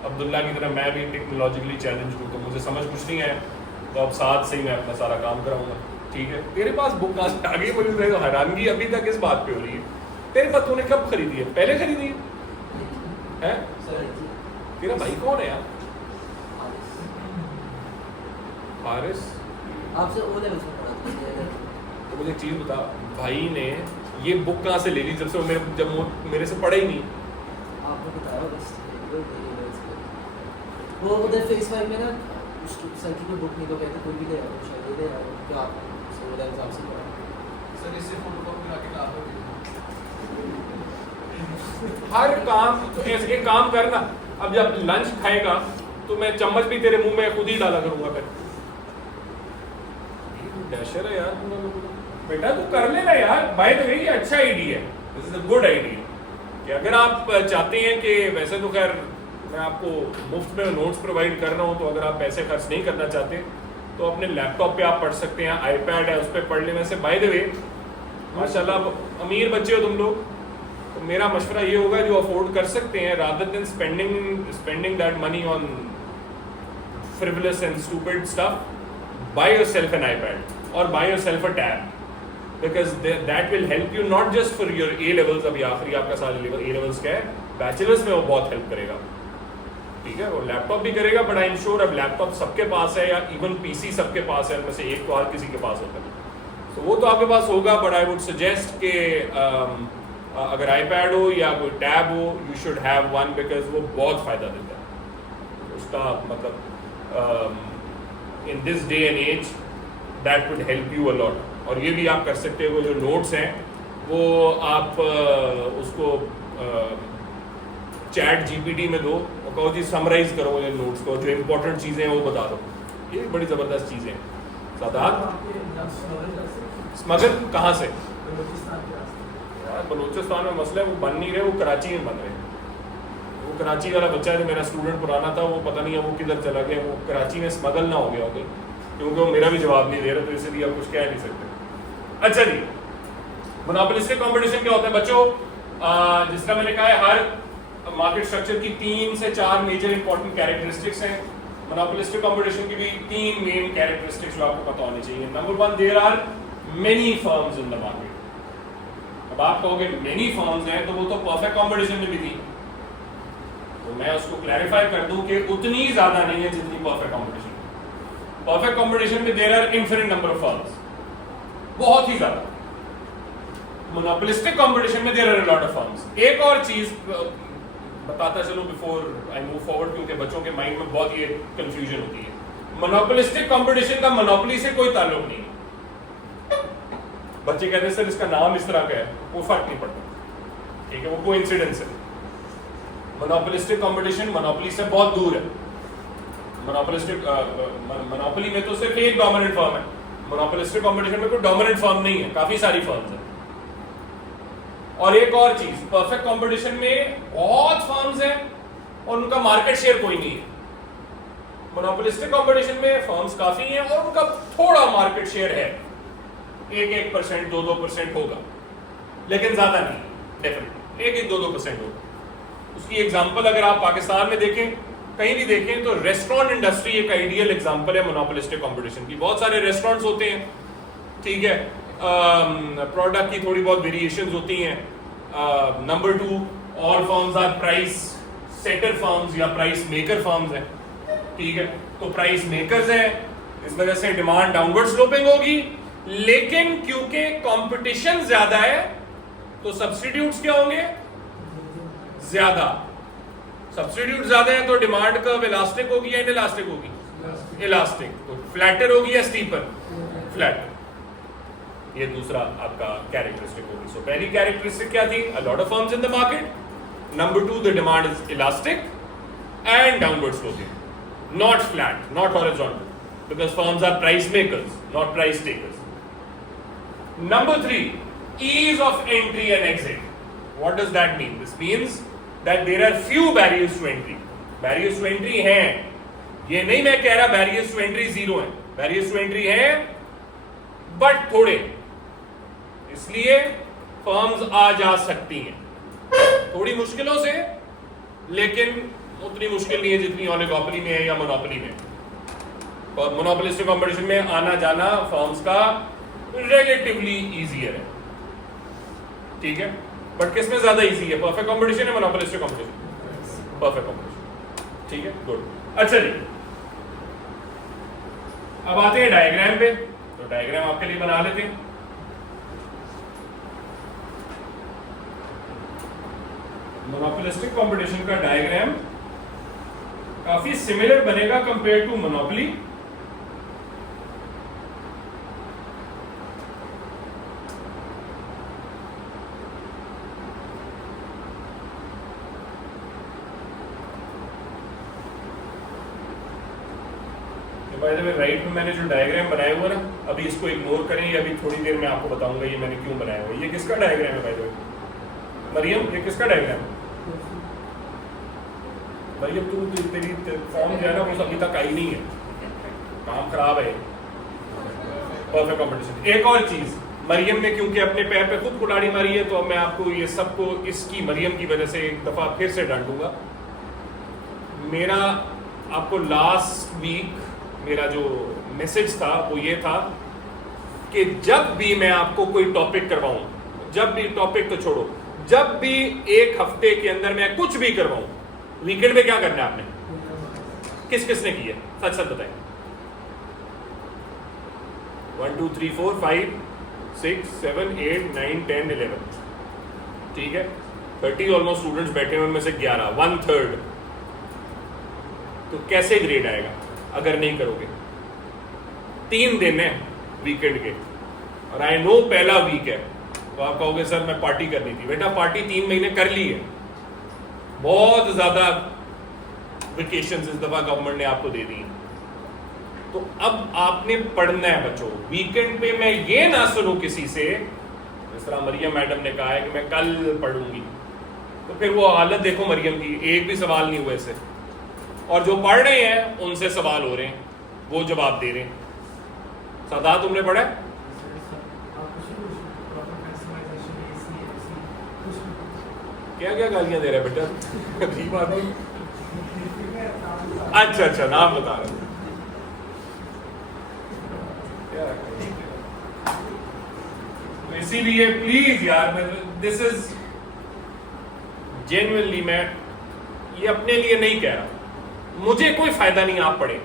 अब्दुल्ला की तरह मैं भी टेक्नोलॉजिकली चैलेंज हूँ, तो मुझे समझ कुछ नहीं है, तो अब साथ से ही मैं अपना सारा काम कराऊंगा, ठीक है। तेरे पास बुक कहाँ से आ गई? मुझे हैरानगी अभी तक इस बात पे हो रही है। तेरे पास तूने कब खरीदी है? पहले खरीदी है? तेरा भाई कौन है यार? हारिस। आपसे ओ लेवल से पढ़ा था। तो मुझे एक चीज बता, भाई ने ये बुक कहाँ से ले ली जब वो मेरे से पढ़ा ही नहीं? आपको बताया बस वो उधर फेस 5 में ना सर की कोई बुक नहीं, तो कहते कोई भी ले आओ, शायद ले आओ, तो आप सोलह एग्जाम से पढ़ा सर इससे फोटोकॉपी लाके ला दो। हर काम तो ऐसे एक काम करना, अब जब लंच खाएगा तो मैं चम्मच भी तेरे मुंह में खुद ही डाला करूंगा। फिर डैशर है यार तुम लोगों को। बेटा तू कर लेना यार, बाय द वे ये अच्छा आइडिया है, this is a good idea कि अगर आप चाहते हैं कि वैसे तो खैर मैं आपको मुफ्त में नोट्स प्रोवाइड कर रहा हूँ, तो अगर आप पैसे खर्च नहीं करना चाहते तो अपने लैपटॉप पे आप पढ़ सकते हैं, आईपैड है उस पर पढ़ लेने से। बाय द वे माशाल्लाह अमीर बच्चे हो तुम लोग, तो मेरा मशवरा ये होगा जो अफोर्ड कर सकते हैं, rather than spending that money on frivolous and stupid stuff, buy yourself an iPad or buy yourself a tab, because that will help you not just for your A levels, अभी आखिरी आपका साल A levels का है, बैचलर्स में वो बहुत हेल्प करेगा, ठीक है। वो लैपटॉप भी करेगा, बट आई एम श्योर अब लैपटॉप सबके पास है, या इवन पीसी सबके पास है, उनमें से एक तो हर किसी के पास होता है, तो वो तो आपके पास होगा, बट आई वुड सजेस्ट कि अगर आईपैड हो या कोई टैब हो, you should have one, because वो बहुत फ़ायदा देता है उसका, मतलब in this day and age that would help you a lot। और ये भी आप कर सकते हो, वो जो नोट्स हैं वो आप उसको चैट जीपीटी में दो और कहो जी समराइज करो ये नोट्स को, जो इंपॉर्टेंट चीज़ें हैं वो बता दो, ये बड़ी ज़बरदस्त चीज़ें हैं। सादात स्मगल कहाँ से यार? बलूचिस्तान में मसला है, वो बन नहीं रहे, वो कराची में बन रहे हैं। वो कराची वाला बच्चा जो मेरा स्टूडेंट पुराना था, वो पता नहीं है वो किधर चला गया, वो कराची में स्मगल ना हो गया होगा, क्योंकि वो मेरा भी जवाब नहीं दे रहा, तो इसलिए आप कुछ कह नहीं सकते। अच्छा जी, मोनोपोलिस्टिक कंपटीशन क्या होता है बच्चों? जिस तरह मैंने कहा है, हर मार्केट स्ट्रक्चर की 3 से 4 मेजर इंपॉर्टेंट कैरेक्टरिस्टिक्स हैं। मोनोपोलिस्टिक कंपटीशन की भी 3 मेन कैरेक्टरिस्टिक्स जो आपको पता होनी चाहिए। Number 1, there are many firms in the market. अब आप कहोगे मेनी फर्म्स हैं, तो वो तो परफेक्ट कंपटीशन में भी थी, तो मैं उसको क्लैरिफाई कर दूं कि उतनी ज्यादा नहीं है जितनी परफेक्ट कंपटीशन। परफेक्ट कंपटीशन में there are infinite number of firms, बहुत ही ज्यादा। मोनोपोलिस्टिक कंपटीशन में there are a lot of firms. एक और चीज बताता चलो बिफोर आई मूव फॉरवर्ड, क्योंकि बच्चों के माइंड में बहुत ये कंफ्यूजन होती है। मोनोपोलिस्टिक कंपटीशन का मोनोपोली से कोई ताल्लुक नहीं है। बच्चे कहते हैं सर इसका नाम इस तरह का है, वो फर्क नहीं पड़ता, ठीक है, वो कोइंसिडेंस है। मोनोपोलिस्टिक कंपटीशन मोनोपोली से बहुत दूर है। मोनोपोली में तो सिर्फ एक डोमिनेंट फर्म है, मोनोपोलिस्टिक कंपटीशन में कोई डोमिनेंट फर्म नहीं है, काफी सारी फर्म्स हैं। और एक और चीज, परफेक्ट कंपटीशन में बहुत फर्म्स हैं और उनका मार्केट शेयर कोई नहीं है। मोनोपोलिस्टिक कंपटीशन में फर्म्स काफी हैं और उनका थोड़ा मार्केट शेयर है, 1% 2% होगा, लेकिन ज्यादा नहीं, डेफिनेटली 1-2% होगा। उसकी एग्जांपल अगर आप पाकिस्तान में देखें, कहीं भी देखें, तो रेस्टोरेंट इंडस्ट्री एक आइडियल एग्जांपल है मोनोपोलिस्टिक कंपटीशन की। बहुत सारे रेस्टोरेंट्स होते हैं, ठीक है, प्रोडक्ट की थोड़ी बहुत वेरिएशंस होती हैं। Number 2, all firms are price setter firms या प्राइस मेकर फर्म्स हैं, ठीक है, तो प्राइस मेकर्स हैं, इस वजह से डिमांड डाउनवर्ड स्लोपिंग होगी, लेकिन क्योंकि कंपटीशन ज्यादा है तो सब्स्टिट्यूट्स क्या होंगे? ज्यादा। सब्स्टिट्यूट ज्यादा है तो डिमांड कर्व इलास्टिक होगी या इनइलास्टिक होगी? इलास्टिक। तो फ्लैटर होगी या स्टीपर? फ्लैट। ये दूसरा आपका कैरेक्टरिस्टिक होगी। सो पहली कैरेक्टरिस्टिक क्या थी? अ lot of firms in the market. Number 2, the demand is elastic and downward sloping, not flat, not horizontal, because firms are price makers, not price takers. Number 3, ease of entry and exit. What does that mean? This means that there are few barriers to entry. Barriers to entry हैं, ये नहीं मैं कह रहा barriers to entry 0 है, barriers to entry हैं but थोड़े, इसलिए firms आ जा सकती हैं थोड़ी मुश्किलों से, लेकिन उतनी मुश्किल नहीं है जितनी ओलिगोपोली में है या मोनोपोली में। और मोनोपोलिस्टिक कंपटीशन में आना जाना फर्म्स का रिलेटिवली इजियर है, ठीक है, बट किस में ज्यादा इजी है? परफेक्ट कंपटीशन है मोनोपोलिस्टिक कंपटीशन? परफेक्ट कंपटीशन, ठीक है, गुड। अच्छा जी, अब आते हैं डायग्राम पे, तो डायग्राम आपके लिए बना लेते हैं। मोनोपोलिस्टिक कंपटीशन का डायग्राम काफी सिमिलर बनेगा compare to monopoly. By the way right में मैंने जो डायग्राम बनाया हुआ ना, अभी इसको इग्नोर करें, ये अभी थोड़ी देर में आपको बताऊंगा ये मैंने क्यों बनाया हुआ है। ये किसका डायग्राम है बाय द वे? मरियम, ये किसका डायग्राम है? मरियम तेरी फॉर्म जो है ना वो अभी तक आई नहीं है, काम खराब है। Perfect competition. एक और चीज, मरियम ने क्योंकि अपने पैर पे खुद कुल्हाड़ी मारी है, तो अब मैं आपको ये सबको इसकी मरियम की वजह से एक दफा फिर से डांटूंगा। मेरा आपको लास्ट वीक मेरा जो मैसेज था वो ये था कि जब भी मैं आपको कोई टॉपिक करवाऊं, जब भी टॉपिक तो छोड़ो, जब भी एक हफ्ते के अंदर मैं कुछ भी करवाऊं, वीकेंड में क्या करना है आपने? किस किसने की है? सच सच बताएं। 1 2 3 4 5 6 7 8 9 10 11, ठीक है, 30 ऑलमोस्ट स्टूडेंट्स बैठे हुए, उनमें से 11, 1/3। तो कैसे ग्रेड आएगा अगर नहीं करोगे? 3 दिन है वीकेंड के, और आई नो पहला वीक है, तो आप कहोगे सर मैं पार्टी करनी थी। बेटा पार्टी 3 महीने कर ली है, बहुत ज्यादा वेकेशंस इस दफा गवर्नमेंट ने आपको दे दी है। तो अब आपने पढ़ना है बच्चों। वीकेंड पे मैं ये ना सुनूं किसी से, जिस तरह मरियम मैडम ने कहा है कि मैं कल पढ़ूंगी, तो फिर वो हालत देखो मरियम की, एक भी सवाल नहीं हुआ इससे, और जो पढ़ रहे हैं उनसे सवाल हो रहे हैं, वो जवाब दे रहे हैं। सदा तुमने पढ़ा है? क्या क्या गालियां दे रहा है बेटा? अजीब आदमी। अच्छा अच्छा, नाम बता रहे हैं। तो इसीलिए प्लीज यार, दिस इज जेन्युइनली, मैं ये अपने लिए नहीं कह रहा, मुझे कोई फायदा नहीं आप पढ़े।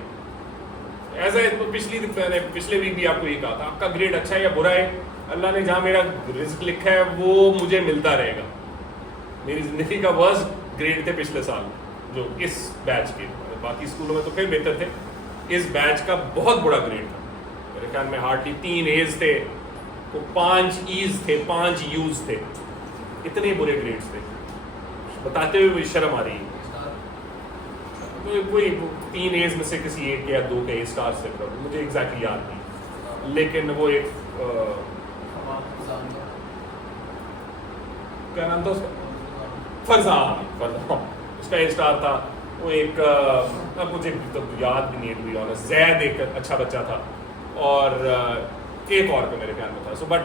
ऐसा तो पिछले वीक भी आपको ये कहा था, आपका ग्रेड अच्छा है या बुरा है, अल्लाह ने जहां मेरा रिस्क लिखा है वो मुझे मिलता रहेगा। मेरी जिंदगी का वर्स्ट ग्रेड थे पिछले साल जो इस बैच के, बाकी स्कूलों में तो फिर बेहतर थे, इस बैच का बहुत बुरा ग्रेड था। मेरे ख्याल में हार्डली 3 A's थे, तो 5 E's थे, 5 U's थे, इतने बुरे ग्रेड्स थे, बताते हुए मुझे शर्म आ रही है। कोई 3 A's में से किसी एक या 2 के A स्टार से, मुझे एग्जैक्टली याद नहीं, लेकिन वो एक क्या नाम था उसका, फरजान, उसका A स्टार था। वो एक अब मुझे तो याद भी नहीं है, टू बी ऑनेस्ट, जैद एक अच्छा बच्चा था, और एक और को मेरे ख्याल में था। सो बट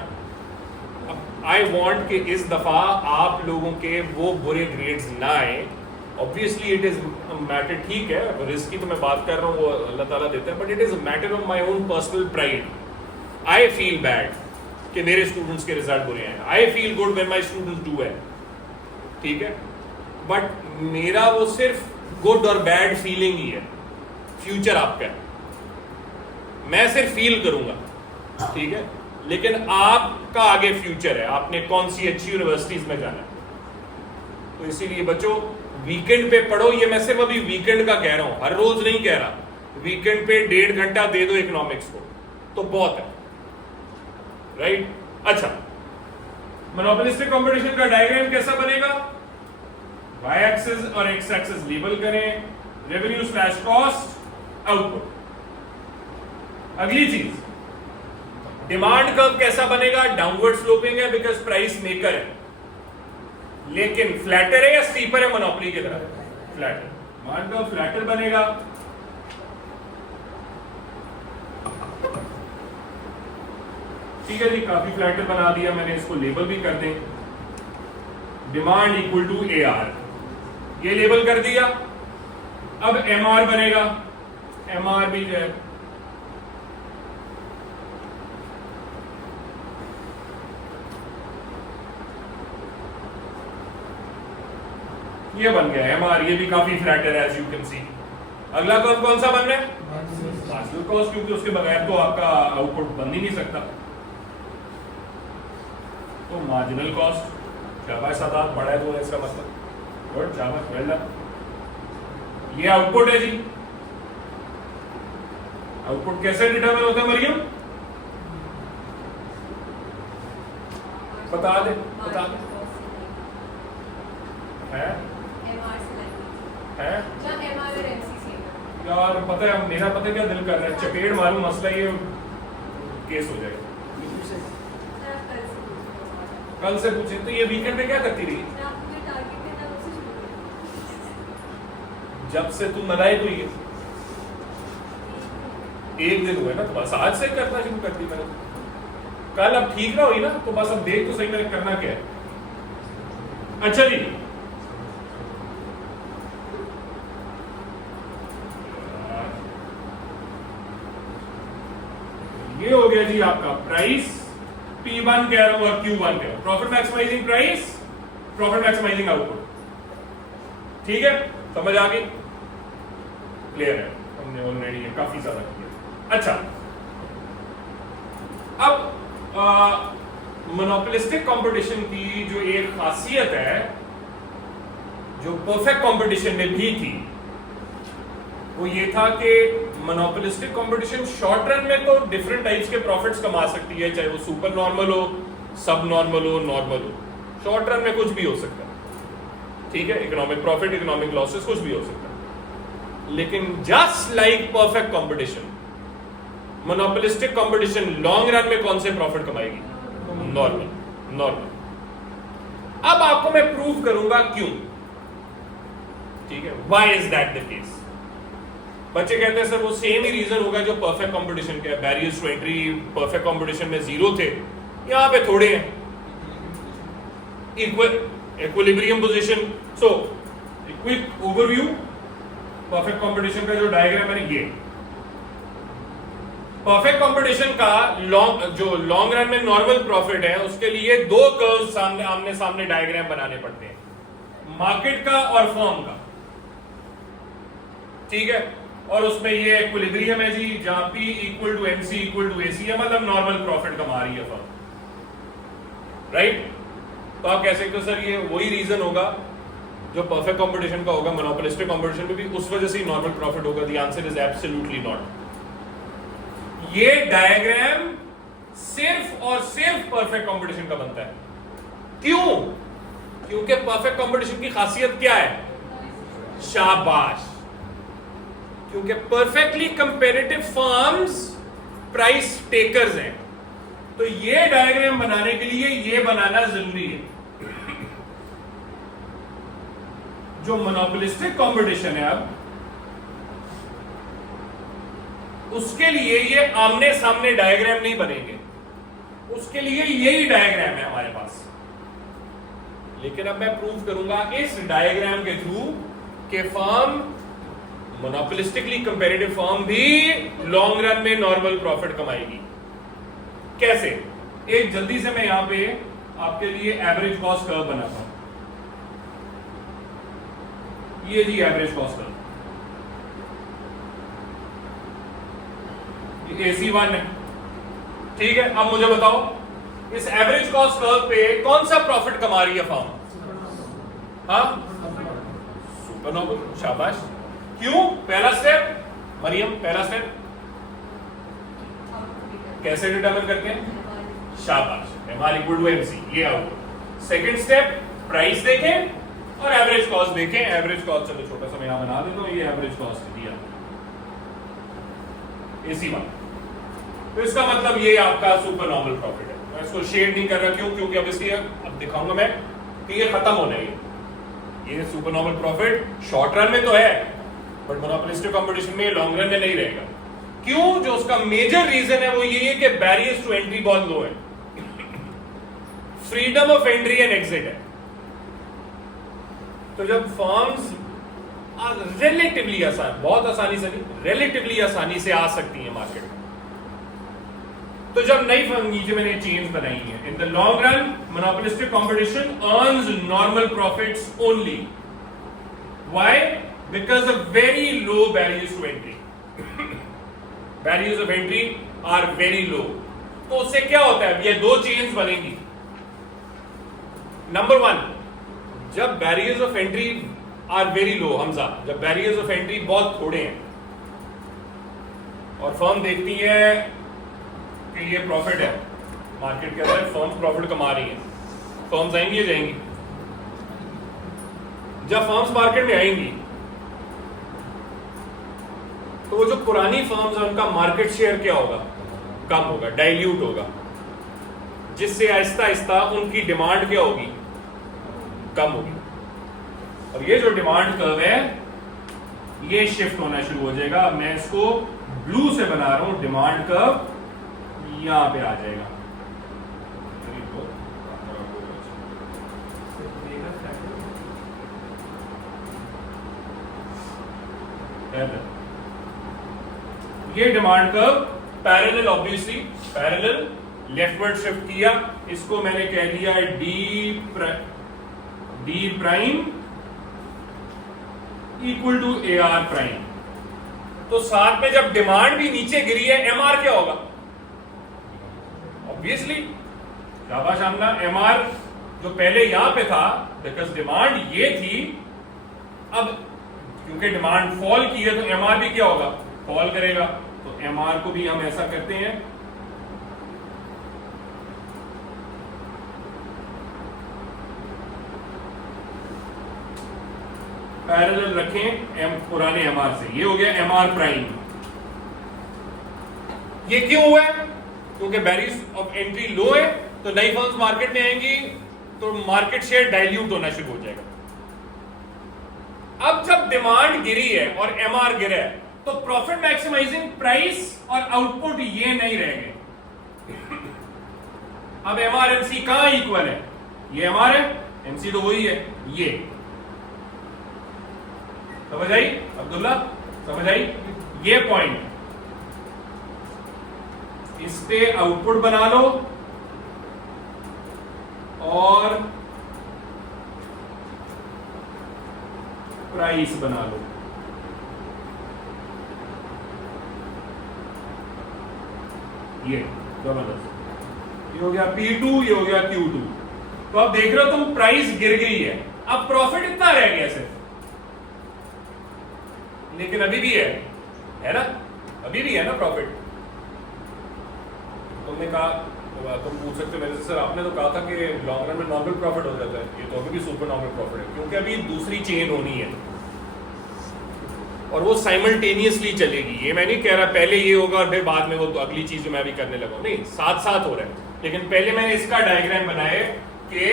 आई वांट कि इस दफा आप लोगों के वो बुरे ग्रेड्स ना आए। ऑब्वियसली इट इज मैटर, ठीक है, रिस्क की तो मैं बात कर रहा हूँ, वो अल्लाह ताला देता है, but it is matter of my own personal pride. I feel bad कि मेरे स्टूडेंट्स के रिजल्ट बुरे हैं, I feel good when my students do well, ठीक है, बट मेरा वो सिर्फ गुड और बैड फीलिंग ही है, फ्यूचर आपका है, मैं सिर्फ फील करूंगा, ठीक है, लेकिन आपका आगे फ्यूचर है, आपने कौन सी अच्छी यूनिवर्सिटीज में जाना है। तो इसीलिए बच्चों वीकेंड पे पढ़ो, ये मैं सिर्फ अभी वीकेंड का कह रहा हूं, हर रोज नहीं कह रहा। वीकेंड पे 1.5 घंटा दे दो इकोनॉमिक्स को तो बहुत है, राइट। अच्छा, मोनोपोलिस्टिक कंपटीशन का डायग्राम कैसा बनेगा? वाई एक्सिस और एक्स एक्सिस लेबल करें, रेवेन्यू स्लैश कॉस्ट, आउटपुट। अगली चीज, डिमांड कर्व कैसा बनेगा? डाउनवर्ड स्लोपिंग है बिकॉज प्राइस मेकर है, लेकिन फ्लैटर है या स्टीपर है? मोनोपोली की तरह फ्लैटर, डिमांड कर्व फ्लैटर बनेगा। ठीक है जी, काफी फ्लैटर बना दिया मैंने, इसको लेबल भी कर दें, डिमांड इक्वल टू AR, ये लेबल कर दिया। अब MR बनेगा, MR भी जो है ये बन गया MR, ये भी काफी फ्लैटर है एज यू कैन सी। अगला कर्व कौन सा बन रहा है? मार्जिनल कॉस्ट, क्योंकि उसके बगैर तो आपका आउटपुट बन ही नहीं सकता। तो मार्जिनल कॉस्ट, शाबाश सादात, बड़ा है तो इसका मतलब, गुड, शाबाश, वेल डन। ये आउटपुट है जी। आउटपुट कैसे डिटरमाइन होता है मरियम? बता दे, बता दे। है? है? यार पता है मेरा पता है क्या दिल कर रहा है, चपेट मारूं, मसला ये केस हो जाएगा। कल से पूछे तो ये वीकेंड में क्या करती रही? जब से तू नलायक हुई है, एक दिन हुआ ना, तो बस आज से करना शुरू कर दी मैंने। कल अब ठीक ना हुई ना, तो बस अब देख तो सही मैंने करना क्या है। अच्छा जी, ये हो गया जी आपका प्राइस P1 कह रहा हूं और Q1 कह रहा हूं, profit maximising price, profit maximising output. ठीक है, समझ आ गई? क्लियर है, हमने ऑलरेडी ये काफी ज्यादा किया। अच्छा, अब मोनोपोलिस्टिक कंपटीशन की जो एक खासियत है, जो परफेक्ट कंपटीशन में भी थी, वो ये था कि मोनोपोलिस्टिक कंपटीशन शॉर्ट रन में तो डिफरेंट टाइप्स के प्रॉफिट्स कमा सकती है, चाहे वो सुपर नॉर्मल हो, सब नॉर्मल हो, नॉर्मल हो। शॉर्ट रन में कुछ भी हो सकता है, ठीक है, इकोनॉमिक प्रॉफिट, इकोनॉमिक लॉसेस, कुछ भी हो सकता है। लेकिन just like perfect competition, monopolistic competition long run में कौन से प्रॉफिट कमाएगी? Normal, normal. अब आपको मैं प्रूव करूंगा क्यों, ठीक है, why is that the case. बच्चे कहते हैं सर वो सेम ही रीजन होगा जो परफेक्ट कंपटीशन का है, barriers to entry perfect competition में 0 थे, यहां पे थोड़े हैं, equilibrium position. So quick overview perfect competition का जो डायग्राम है, ये परफेक्ट कंपटीशन का लॉन्ग रन में नॉर्मल प्रॉफिट है, उसके लिए 2 कर्व सामने आमने सामने डायग्राम बनाने पड़ते हैं, मार्केट का और फर्म का, ठीक है। और उसमें ये इक्विलिब्रियम है जी, जहां P equal to MC equal to AC है, मतलब नॉर्मल प्रॉफिट कमा रही है फर्म, राइट। तो आप कह सकते हो सर ये वही रीजन होगा जो परफेक्ट कंपटीशन का होगा, मोनोपोलिस्टिक कंपटीशन में भी उस वजह से नॉर्मल प्रॉफिट होगा। The answer is absolutely not. ये डायग्राम सिर्फ और सिर्फ परफेक्ट कंपटीशन का बनता है। क्यों? क्योंकि परफेक्ट कंपटीशन की खासियत क्या है? शाबाश, क्योंकि perfectly comparative firms price takers हैं, तो ये डायग्राम बनाने के लिए ये बनाना जरूरी है। जो मोनोपोलिस्टिक कंपटीशन है अब, उसके लिए ये आमने सामने डायग्राम नहीं बनेंगे, उसके लिए यही डायग्राम है हमारे पास। लेकिन अब मैं प्रूव करूंगा इस डायग्राम के थ्रू कि फर्म, मोनोपोलिस्टिकली कंपेरेटिव फर्म भी लॉन्ग रन में नॉर्मल प्रॉफिट कमाएगी। कैसे? एक जल्दी से मैं यहां पे आपके लिए एवरेज कॉस्ट कर्व बनाता हूं। ये जी एवरेज कॉस्ट कर्व, AC1 है, ठीक है। अब मुझे बताओ इस एवरेज कॉस्ट कर्व पे कौन सा प्रॉफिट कमा रही है फर्म? हाँ, सुपर नॉर्मल। शाबाश। क्यों? पहला स्टेप, मरियम, पहला स्टेप कैसे डिटरमिन करते हैं? शाबाश, MR इक्वल टू MC, ये आउट। सेकंड स्टेप, प्राइस देखें और एवरेज कॉस्ट देखें। एवरेज कॉस्ट चलो छोटा सा मैं यहां बना देता हूं, ये एवरेज कॉस्ट दिया AC1। तो इसका मतलब ये आपका सुपर नॉर्मल प्रॉफिट है। मैं इसको शेड नहीं कर रहा, क्यों? क्योंकि अब इसकी अब दिखाऊंगा मैं कि ये खत्म होना है। ये super normal profit short run में तो है, बट मोनोपोलिस्टिक कंपटीशन में लॉन्ग रन में नहीं रहेगा। क्यों? जो उसका मेजर रीजन है वो ये है कि बैरियर्स टू एंट्री बहुत लो है, freedom of entry and exit है। तो जब फर्म्स रिलेटिवली आसान, बहुत आसानी से नहीं, रिलेटिवली आसानी से आ सकती है मार्केट में, तो जब नई फर्म, नीचे मैंने चेन्स बनाई है, in the long run monopolistic competition earns normal profits only. Why? Because of very low barriers to entry. Barriers of entry are very low. तो उससे क्या होता है? ये 2 चेन्स बनेंगी। नंबर 1, जब barriers of entry are very low, हमजा, जब बैरियर्स ऑफ एंट्री बहुत थोड़े हैं और फर्म देखती है कि ये प्रॉफिट है, मार्केट के अंदर फर्म प्रॉफिट कमा रही है, फर्म्स आएंगी या जाएंगी? जब फर्म्स मार्केट में आएंगी तो वो जो पुरानी फर्म्स है उनका मार्केट शेयर क्या होगा, कम होगा, डाइल्यूट होगा, जिससे आहिस्ता आहिस्ता उनकी डिमांड क्या होगी, कम होगी। और ये जो डिमांड कर्व है ये शिफ्ट होना शुरू हो जाएगा। मैं इसको ब्लू से बना रहा हूं, डिमांड कर्व यहां पे आ जाएगा। ये demand curve parallel, obviously parallel, leftward shift किया, इसको मैंने कह दिया D prime equal to A R prime. तो साथ में जब डिमांड भी नीचे गिरी है, एम आर क्या होगा, ऑब्वियसली शाबाश आमना, एम आर जो पहले यहां पे था, बिकॉज डिमांड ये थी, अब क्योंकि डिमांड फॉल की है तो एम आर भी क्या होगा, फॉल करेगा। तो एम आर को भी हम ऐसा करते हैं, पैरेलल रखें पुराने एम आर से। ये हो गया एम आर प्राइम। ये क्यों हुआ है, क्योंकि बैरियर्स ऑफ एंट्री लो है, तो नई फर्म्स मार्केट में आएंगी तो मार्केट शेयर डाइल्यूट होना शुरू हो जाएगा। अब जब डिमांड गिरी है और एमआर गिरा है, तो प्रॉफिट मैक्सिमाइजिंग प्राइस और आउटपुट ये नहीं रह गए। अब एमआर एमसी कहां इक्वल है, ये एमआर है, एमसी तो वही है, ये समझ आई अब्दुल्ला, समझ आई। ये पॉइंट, इस पे आउटपुट बना लो और प्राइस बना लो। ये जबरदस्त, ये हो गया P2, ये हो गया Q2। तो अब देख रहे हो तुम, प्राइस गिर गई है, अब प्रॉफिट इतना रह गया सिर्फ, लेकिन अभी भी है ना, अभी भी है ना प्रॉफिट। तुमने कहा, तुम पूछ सकते हो मेरे से, सर आपने तो कहा था कि लॉन्ग रन में नॉर्मल प्रॉफिट हो जाता है। ये तो अभी भी सुपर नॉर्मल प्रॉफिट है, क्योंकि अभी दूसरी चेन होनी है और वो साइमल्टेनियसली चलेगी। ये मैं नहीं कह रहा पहले ये होगा और फिर बाद में वो तो अगली चीज जो मैं अभी करने लगा, नहीं, साथ साथ हो रहा है। लेकिन पहले मैंने इसका डायग्राम बनाया कि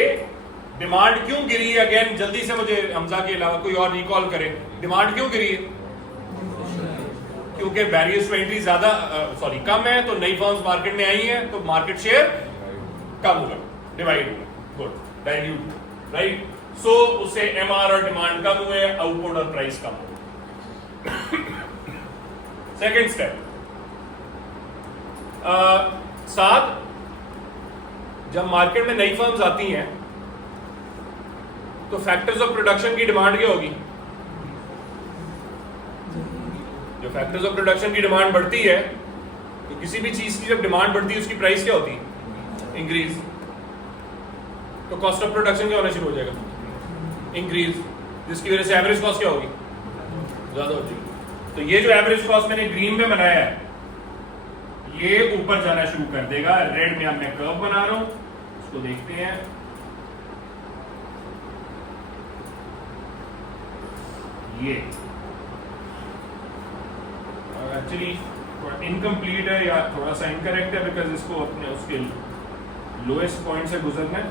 डिमांड क्यों गिरी है। अगेन जल्दी से मुझे हमजा के अलावा कोई और रिकॉल करे, डिमांड क्यों गिरी है, क्योंकि बैरियर्स टू एंट्री ज्यादा कम है, तो नई फर्म्स मार्केट में आई हैं, तो मार्केट शेयर कम होगा, डिवाइड होगा, गुड, डाइल्यूट, राइट। सो उससे एमआर और डिमांड कम हुए, आउटपुट और प्राइस कम हुए। सेकेंड स्टेप, साथ जब मार्केट में नई फर्म्स आती हैं तो फैक्टर्स ऑफ प्रोडक्शन की डिमांड क्या होगी, जो फैक्टर्स ऑफ प्रोडक्शन की डिमांड बढ़ती है, तो किसी भी चीज की जब डिमांड बढ़ती है उसकी प्राइस क्या होती है, इंक्रीज। तो कॉस्ट ऑफ प्रोडक्शन क्या होना शुरू हो जाएगा, इंक्रीज, जिसकी वजह से एवरेज कॉस्ट क्या होगी, ज्यादा हो जाएगी। तो ये जो एवरेज कॉस्ट मैंने ग्रीन में बनाया है, ये ऊपर जाना शुरू कर देगा। रेड में अब मैं कर्व बना रहा हूं, इसको देखते हैं। ये एक्चुअली थोड़ा इनकम्प्लीट है या थोड़ा सा इनकरेक्ट है, बिकॉज इसको अपने उसके लोएस्ट पॉइंट से गुजरना है।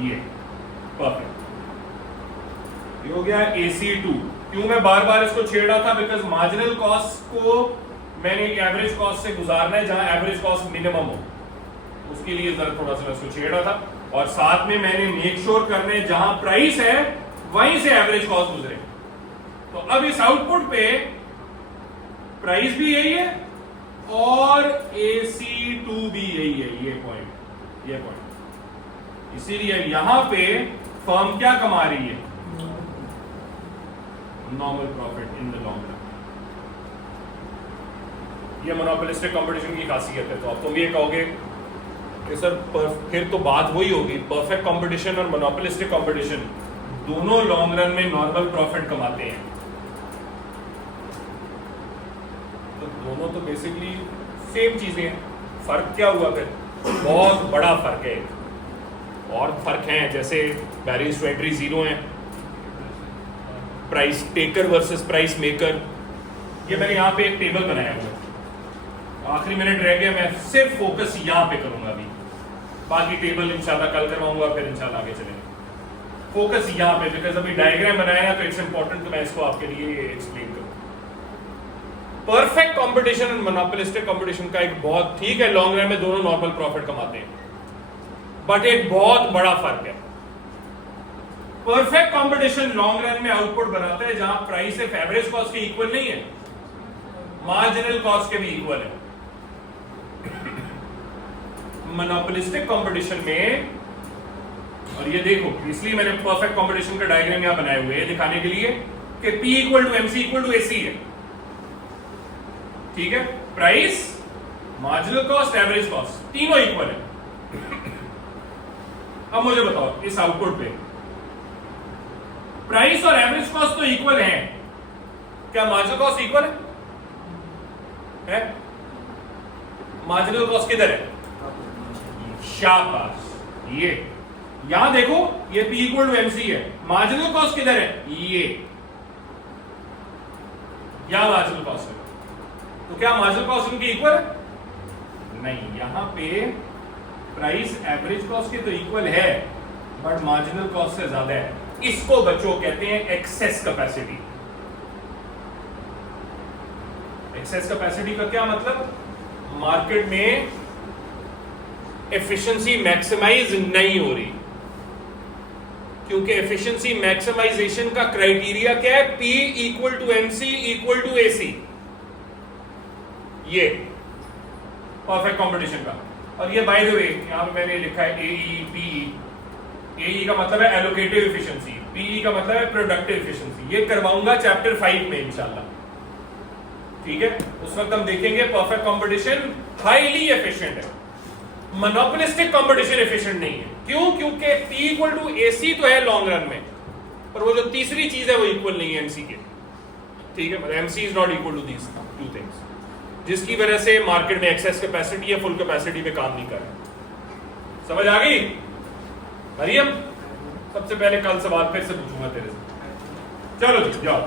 ये परफेक्ट, ये हो गया AC2। क्यों मैं बार बार इसको छेड़ रहा था, बिकॉज मार्जिनल कॉस्ट को मैंने एवरेज कॉस्ट से गुजारना है, जहां एवरेज कॉस्ट मिनिमम हो, उसके लिए जरा थोड़ा सा इसको छेड़ रहा था। और साथ में मैंने मेक श्योर करने जहां प्राइस है वहीं से एवरेज कॉस्ट गुजरे। तो अब इस आउटपुट पे प्राइस भी यही है और AC2 भी यही है, ये पॉइंट। इसीलिए यहां पे फर्म क्या कमा रही है, normal profit in the long run. ये मोनोपोलिस्टिक कंपटीशन की खासियत है। तो अब तुम ये कहोगे कि सर फिर तो बात वही होगी, परफेक्ट कंपटीशन और मोनोपोलिस्टिक कंपटीशन दोनों लॉन्ग रन में नॉर्मल प्रॉफिट कमाते हैं। तो दोनों तो बेसिकली सेम चीजें हैं, फर्क क्या हुआ फिर, बहुत बड़ा फर्क है। और फर्क है, जैसे बैरियर्स टू एंट्री 0 है, price taker versus price maker. ये मैंने यहाँ पे एक टेबल बनाया हुआ है, आखिरी मिनट रह गया, मैं सिर्फ फोकस यहाँ पे करूंगा अभी, बाकी टेबल इंशाल्लाह कल करवाऊंगा, फिर इंशाल्लाह आगे चलेंगे। फोकस यहाँ पे, बिकॉज अभी डायग्राम बनाया है तो इट्स इंपॉर्टेंट, तो मैं इसको आपके लिए एक्सप्लेन करूँ। परफेक्ट कंपटीशन और मोनोपोलिस्टिक कंपटीशन का एक बहुत, ठीक है लॉन्ग रन में दोनों नॉर्मल प्रॉफिट कमाते हैं, बट एक बहुत बड़ा फर्क है। परफेक्ट कंपटीशन लॉन्ग रन में आउटपुट बनाता है जहां प्राइस सिर्फ एवरेज कॉस्ट के इक्वल नहीं है, मार्जिनल कॉस्ट के भी इक्वल है। मोनोपोलिस्टिक कंपटीशन में, और ये देखो इसलिए मैंने परफेक्ट कंपटीशन का डायग्राम यहां बनाए हुए हैं दिखाने के लिए कि P equal to MC equal to AC है, ठीक है, price, marginal cost, average cost तीनों इक्वल है। अब मुझे बताओ इस आउटपुट पे प्राइस और एवरेज कॉस्ट तो इक्वल है, क्या मार्जिनल कॉस्ट इक्वल है? मार्जिनल कॉस्ट किधर है? शाबाश, ये यहां देखो, ये P इक्वल टू MC है, मार्जिनल कॉस्ट किधर है? ये यहां मार्जिनल कॉस्ट है, तो क्या मार्जिनल कॉस्ट उनकी इक्वल है? नहीं, यहां पे प्राइस एवरेज कॉस्ट के तो इक्वल है, बट मार्जिनल कॉस्ट से ज्यादा है। इसको बच्चों कहते हैं एक्सेस कैपेसिटी। एक्सेस कैपेसिटी का क्या मतलब? मार्केट में एफिशिएंसी मैक्सिमाइज नहीं हो रही, क्योंकि एफिशिएंसी मैक्सिमाइजेशन का क्राइटेरिया क्या है? P equal to MC equal to AC, ये परफेक्ट कंपटीशन का। और ये बाय द वे यहां पे मैंने लिखा है AE PE। AE का मतलब है एलोकेटिव एफिशिएंसी, PE का मतलब है प्रोडक्टिव एफिशिएंसी। ये करवाऊंगा चैप्टर 5 में इंशाल्लाह, ठीक है, उस वक्त हम देखेंगे परफेक्ट कंपटीशन हाईली एफिशिएंट है, मोनोपोलिस्टिक कंपटीशन एफिशिएंट नहीं है। क्यों? क्योंकि P इक्वल टू AC तो है लॉन्ग रन में, पर वो जो तीसरी चीज है वो इक्वल नहीं है MC के, ठीक है, मतलब MC is not equal to these two things, जिसकी वजह से मार्केट में एक्सेस कैपेसिटी या फुल कैपेसिटी पे काम नहीं कर रहा। समझ आ गई मरियम? सबसे पहले कल सवाल फिर से पूछूंगा तेरे से, चलो जी जाओ।